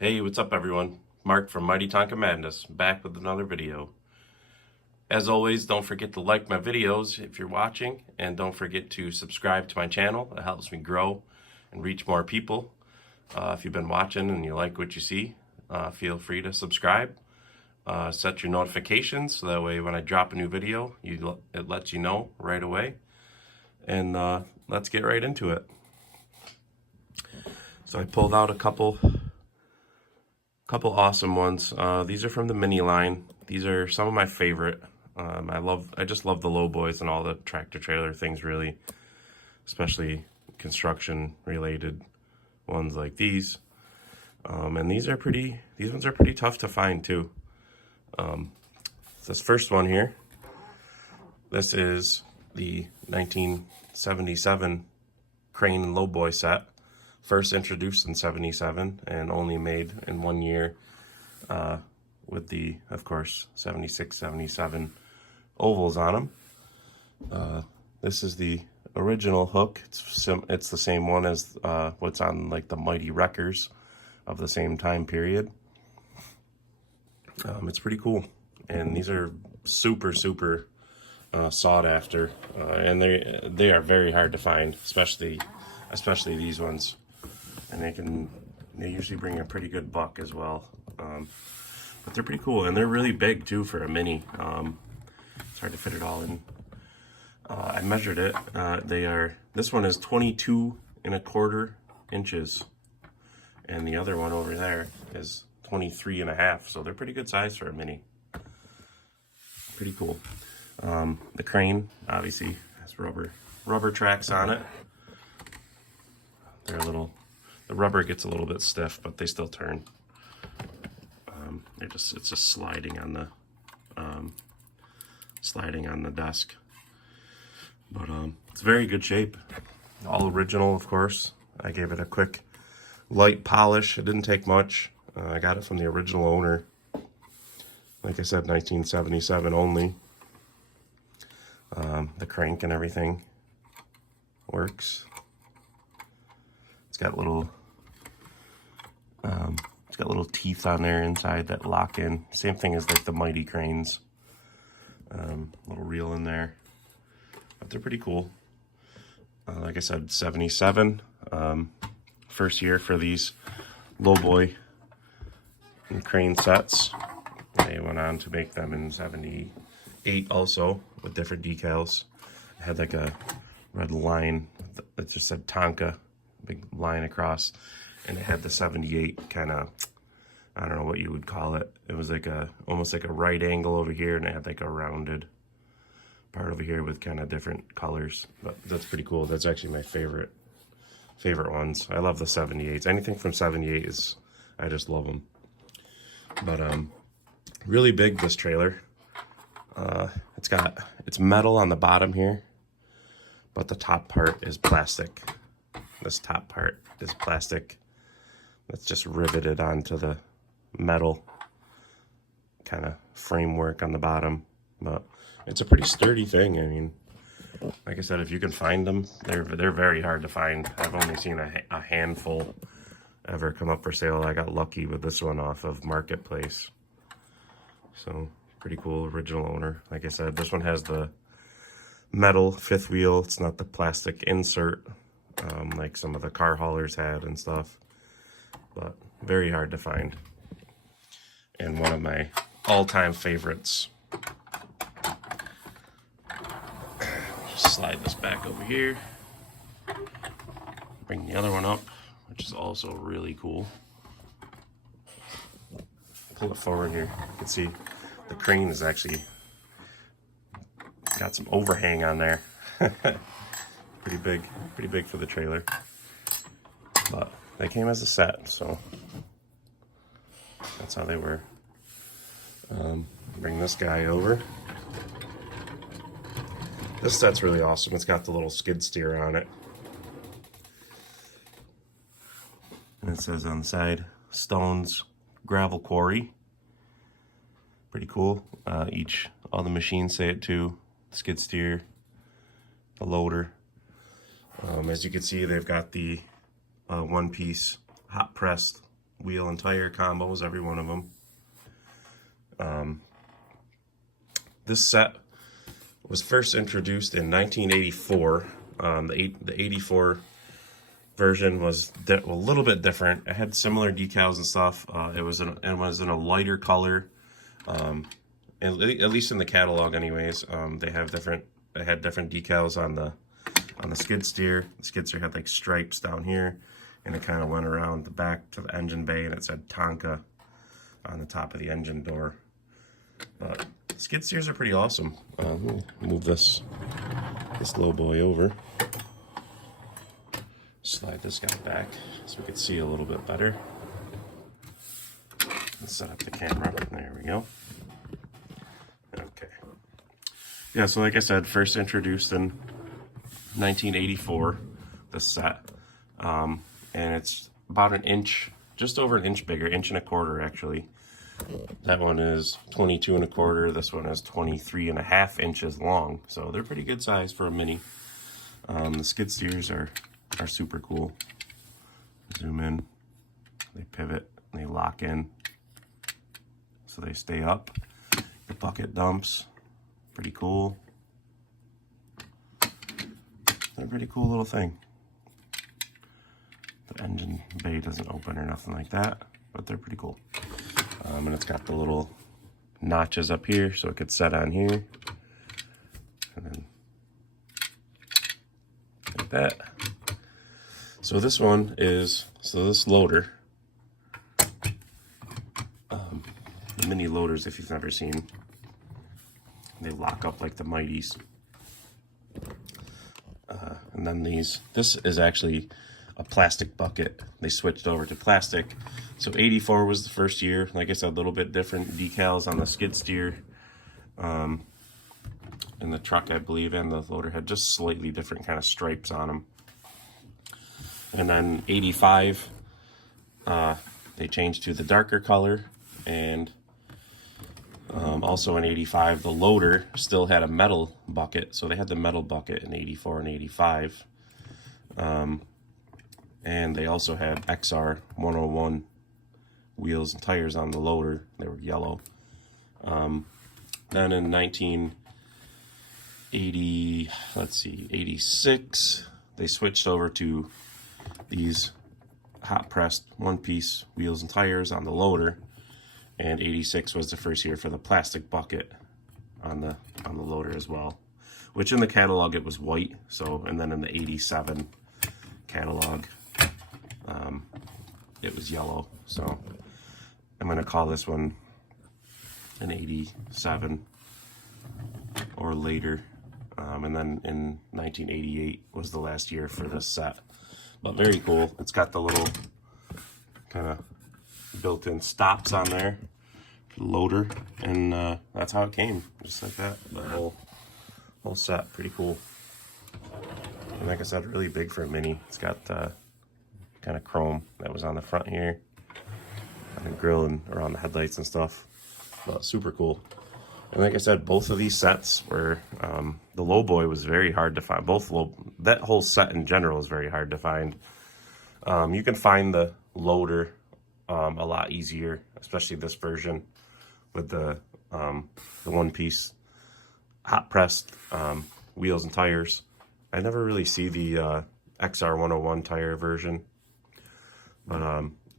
Hey, what's up everyone? Mark from Mighty Tonka Madness, back with another video. As always, don't forget to like my videos if you're watching, and don't forget to subscribe to my channel. It helps me grow and reach more people. If you've been watching and you like what you see, feel free to subscribe. Set your notifications so that way when I drop a new video, it lets you know right away. And let's get right into it. So I pulled out a couple awesome ones. These are from the mini line. These are some of my favorite. I just love the Lowboys and all the tractor trailer things, really, especially construction related ones like these. And these ones are pretty tough to find too. This first one here, this is the 1977 Crane and Lowboy set. First introduced in 77 and only made in 1 year, with the, of course, 76, 77 ovals on them. This is the original hook. It's the same one as what's on like the Mighty Wreckers of the same time period. It's pretty cool, and these are super sought after, and they are very hard to find, especially these ones. And they usually bring a pretty good buck as well. But they're pretty cool, and they're really big too for a mini. It's hard to fit it all in. I measured it. This one is 22¼ inches, and the other one over there is 23½. So they're pretty good size for a mini. Pretty cool. The crane obviously has rubber tracks on it. The rubber gets a little bit stiff, but they still turn. It's just sliding on the desk. But it's very good shape. All original, of course. I gave it a quick light polish. It didn't take much. I got it from the original owner. Like I said, 1977 only. The crank and everything works. It's got little teeth on there inside that lock in. Same thing as like the Mighty cranes. Little reel in there, but they're pretty cool. Like I said, 77. First year for these Lowboy and crane sets. They went on to make them in 78 also with different decals. It had like a red line that just said Tonka, big line across, and it had the 78 kind of, I don't know what you would call it. It was like almost like a right angle over here, and it had like a rounded part over here with kind of different colors. But that's pretty cool. That's actually my favorite ones. I love the 78s. Anything from 78 I just love them. But really big, this trailer. It's metal on the bottom here, but the top part is plastic. This top part is plastic that's just riveted onto the metal kind of framework on the bottom. But it's a pretty sturdy thing. I mean, like I said, if you can find them, they're very hard to find. I've only seen a handful ever come up for sale. I got lucky with this one off of Marketplace. So pretty cool. Original owner. Like I said, this one has the metal fifth wheel. It's not the plastic insert like some of the car haulers had and stuff, but very hard to find, and one of my all-time favorites. Just slide this back over here, bring the other one up, which is also really cool. Pull it forward here. You can see the crane is actually got some overhang on there. Pretty big for the trailer. But they came as a set, so that's how they were. Bring this guy over. This set's really awesome. It's got the little skid steer on it. And it says on the side, Stones Gravel Quarry. Pretty cool. All the machines say it too. Skid steer, the loader. As you can see, they've got the one-piece hot pressed wheel and tire combos, every one of them. This set was first introduced in 1984. The 84 version was a little bit different. It had similar decals and stuff. It was in a lighter color. At least in the catalog, anyways. They had different decals on the skid steer. The skid steer had like stripes down here, and it kind of went around the back to the engine bay, and it said Tonka on the top of the engine door. But skid steers are pretty awesome. Move this low boy over. Slide this guy back so we can see a little bit better. Let's set up the camera. There we go. Okay. Yeah, so like I said, first introduced in 1984, the set. And it's about an inch, just over an inch bigger, inch and a quarter actually. That one is 22 and a quarter. This one is 23 and a half inches long. So they're pretty good size for a mini. The skid steers are super cool. Zoom in, they pivot, they lock in, so they stay up. The bucket dumps, pretty cool. They're a pretty cool little thing. The engine bay doesn't open or nothing like that, but they're pretty cool. And it's got the little notches up here, so it could set on here, and then like that. So this one is, this loader, the mini loaders, if you've never seen, they lock up like the Mighties. And then this is actually a plastic bucket. They switched over to plastic. So 84 was the first year. Like I said, a little bit different decals on the skid steer. And the truck, I believe, and the loader had just slightly different kind of stripes on them. And then 85, they changed to the darker color, and also in 85, the loader still had a metal bucket, so they had the metal bucket in 84 and 85. And they also had XR 101 wheels and tires on the loader. They were yellow. Then in 86, they switched over to these hot pressed one-piece wheels and tires on the loader, and 86 was the first year for the plastic bucket on the loader as well, which in the catalog it was white. So, and then in the 87 catalog it was yellow. So I'm going to call this one an 87 or later. And then in 1988 was the last year for this set. But very cool. It's got the little kind of built-in stops on there for the loader, and that's how it came, just like that. The whole set, pretty cool. And like I said, really big for a mini. It's got kind of chrome that was on the front here, on the grill and around the headlights and stuff. But super cool. And like I said, both of these sets were, the Lowboy was very hard to find. That whole set in general is very hard to find. You can find the loader a lot easier, especially this version with the one-piece hot pressed wheels and tires. I never really see the XR 101 tire version, but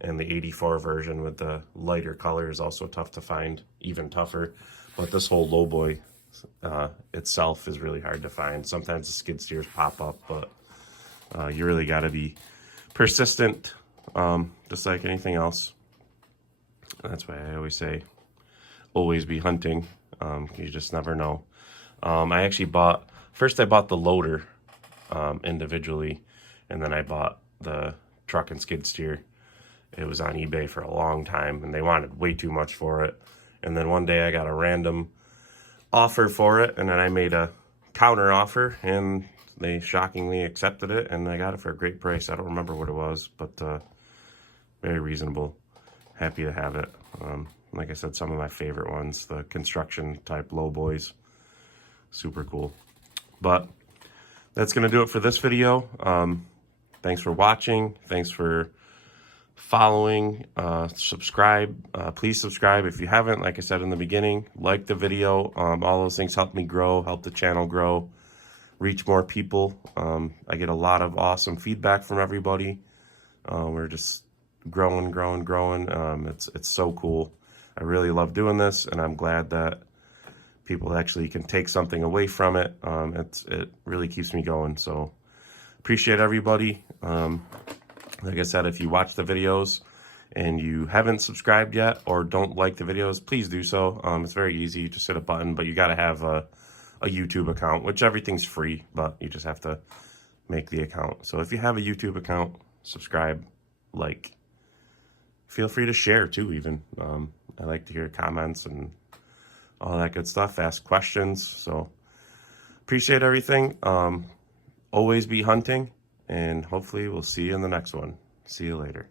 and the 84 version with the lighter color is also tough to find, even tougher. But this whole Lowboy itself is really hard to find. Sometimes the skid steers pop up, but you really got to be persistent, just like anything else. That's why I always say, always be hunting. You just never know. I actually first I bought the loader individually, and then I bought the truck and skid steer. It was on eBay for a long time, and they wanted way too much for it. And then one day I got a random offer for it, and then I made a counter offer, and they shockingly accepted it, and I got it for a great price. I don't remember what it was, but very reasonable. Happy to have it. Like I said, some of my favorite ones, the construction type Lowboys, super cool. But that's going to do it for this video. Thanks for watching. Thanks for following, subscribe. Please subscribe if you haven't. Like I said in the beginning, like the video. All those things help me grow, help the channel grow, reach more people. I get a lot of awesome feedback from everybody. We're just growing. It's so cool. I really love doing this, and I'm glad that people actually can take something away from it. It really keeps me going. So appreciate everybody. Like I said, if you watch the videos and you haven't subscribed yet or don't like the videos, please do so. It's very easy. You just hit a button, but you got to have a YouTube account, which everything's free, but you just have to make the account. So if you have a YouTube account, subscribe, like, feel free to share too, even. I like to hear comments and all that good stuff, ask questions. So appreciate everything. Always be hunting, and hopefully we'll see you in the next one. See you later.